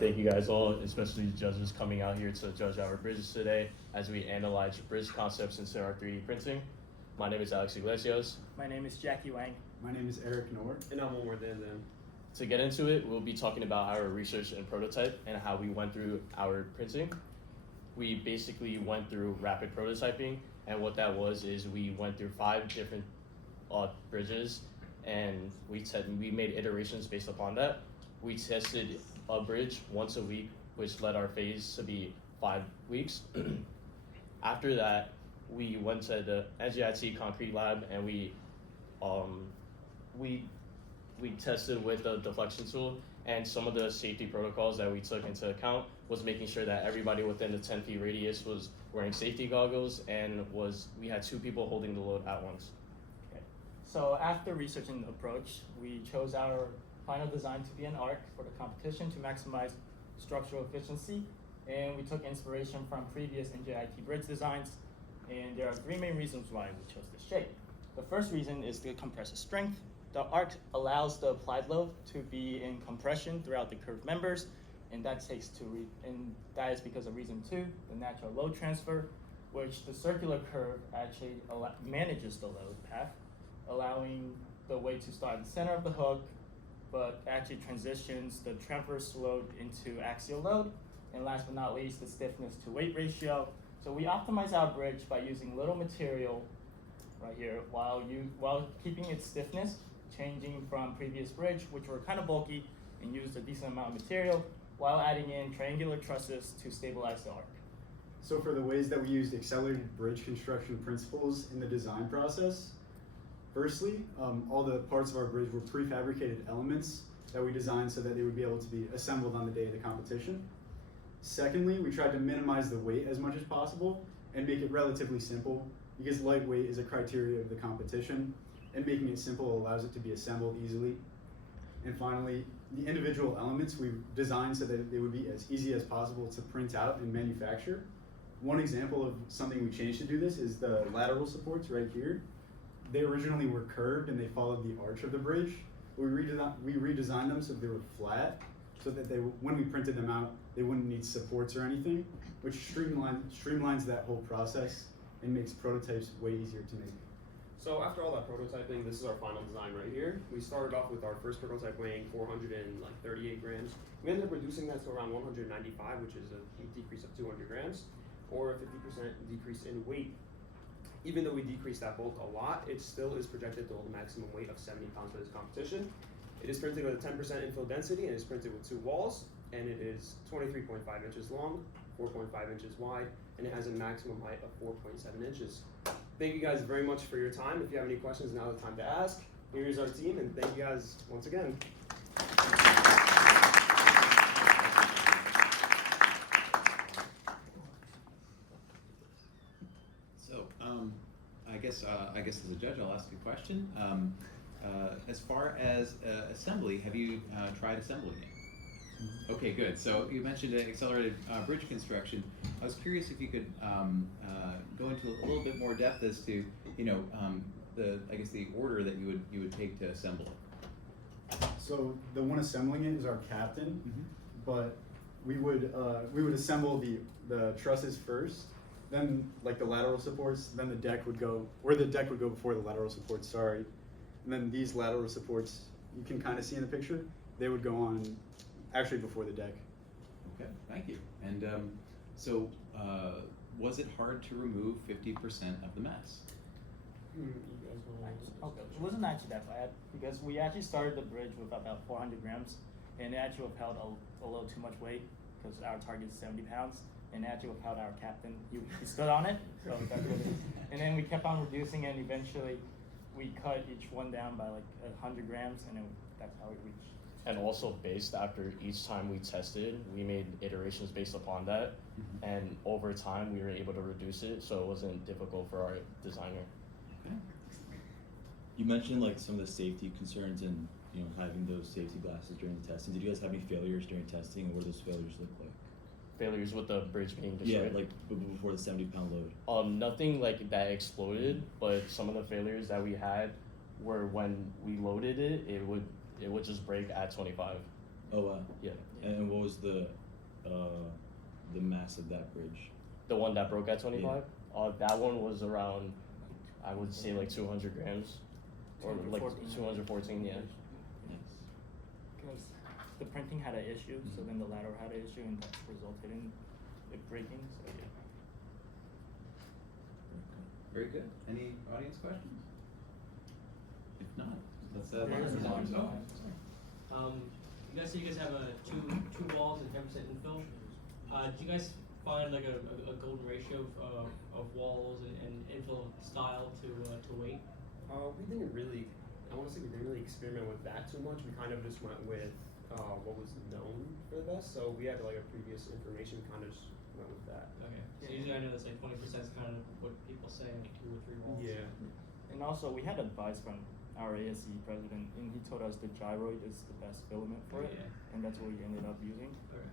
Thank you guys all, especially judges coming out here to judge our bridges today as we analyze bridge concepts into our 3D printing. My name is Alex Iglesias. My name is Jackie Wang. My name is Eric Nord. And I'm Omar Dandan. To get into it, we'll be talking about our research and prototype and how we went through our printing. We basically went through rapid prototyping, and what that was is we went through 5 different bridges, and we made iterations based upon that. We tested a bridge once a week, which led our phase to be 5 weeks. After that, we went to the NJIT concrete lab, and we tested with the deflection tool, and some of the safety protocols that we took into account was making sure that everybody within the 10 feet radius was wearing safety goggles, and we had 2 people holding the load at once. Okay. So after researching the approach, we chose our final design to be an arc for the competition to maximize structural efficiency, and we took inspiration from previous NJIT bridge designs, and there are 3 main reasons why we chose this shape. The first reason is the compressive strength. The arc allows the applied load to be in compression throughout the curved members, and that is because of reason 2, the natural load transfer, which the circular curve actually manages the load path, allowing the weight to start at the center of the hook, but actually transitions the transverse load into axial load, and last but not least, the stiffness to weight ratio. So we optimize our bridge by using little material right here while keeping its stiffness, changing from previous bridge, which were kind of bulky and used a decent amount of material, while adding in triangular trusses to stabilize the arc. So for the ways that we used accelerated bridge construction principles in the design process, firstly, all the parts of our bridge were prefabricated elements that we designed so that they would be able to be assembled on the day of the competition. Secondly, we tried to minimize the weight as much as possible and make it relatively simple, because lightweight is a criteria of the competition, and making it simple allows it to be assembled easily. And finally, the individual elements we designed so that they would be as easy as possible to print out and manufacture. One example of something we changed to do this is the lateral supports right here. They originally were curved and they followed the arch of the bridge. We redesigned them so they were flat, so that when we printed them out, they wouldn't need supports or anything, which streamlines that whole process and makes prototypes way easier to make. So after all that prototyping, this is our final design right here. We started off with our first prototype weighing 438 grams. We ended up reducing that to around 195, which is a decrease of 200 grams, or a 50% decrease in weight. Even though we decreased that bulk a lot, it still is projected to hold a maximum weight of 70 pounds for this competition. It is printed with a 10% infill density, and it's printed with 2 walls, and it is 23.5 inches long, 4.5 inches wide, and it has a maximum height of 4.7 inches. Thank you guys very much for your time. If you have any questions, now's the time to ask. Here's our team, and thank you guys once again. So, I guess as a judge, I'll ask a question. As far as assembly, have you tried assembling it? Okay, good. So you mentioned accelerated bridge construction. I was curious if you could go into a little bit more depth as to, the order that you would take to assemble it. So the one assembling it is our captain, but we would assemble the trusses first, then like the lateral supports, then the deck would go before the lateral supports, sorry. And then these lateral supports, you can kind of see in the picture, they would go on actually before the deck. Okay, thank you. And was it hard to remove 50% of the mass? Okay, it wasn't actually that bad, because we actually started the bridge with about 400 grams, and it actually withheld a little too much weight, because our target is 70 pounds, and it actually withheld our captain. He stood on it, so that's what it is. And then we kept on reducing, and eventually we cut each one down by like 100 grams, and then that's how we reached. And also based after each time we tested, we made iterations based upon that, and over time we were able to reduce it, so it wasn't difficult for our designer. Okay. You mentioned like some of the safety concerns and having those safety glasses during the testing. Did you guys have any failures during testing, and what do those failures look like? Failures with the bridge being destroyed? Yeah, like before the 70-pound load. Nothing like that exploded, but some of the failures that we had were when we loaded it, it would just break at 25. Oh wow. Yeah. And what was the mass of that bridge? The one that broke at 25? That one was around, I would say like 200 grams. Or like 214, yeah. Nice. Because the printing had an issue, so then the ladder had an issue, and that resulted in it breaking. So yeah. Very good. Any audience questions? If not, let's There's Martin, one. oh, You guys say you guys have two walls and 10% infill. Do you guys find like a golden ratio of walls and infill style to weight? We didn't really, I want to say we didn't really experiment with that too much. We kind of just went with what was known for the best. So we had like a previous information, kind of just went with that. Okay. So usually I know that's like 20% is kind of what people say, like 2 or 3 walls. Yeah. And also, we had advice from our ASE president, and he told us the gyroid is the best filament for it, Yeah. and that's what we ended up using. Okay.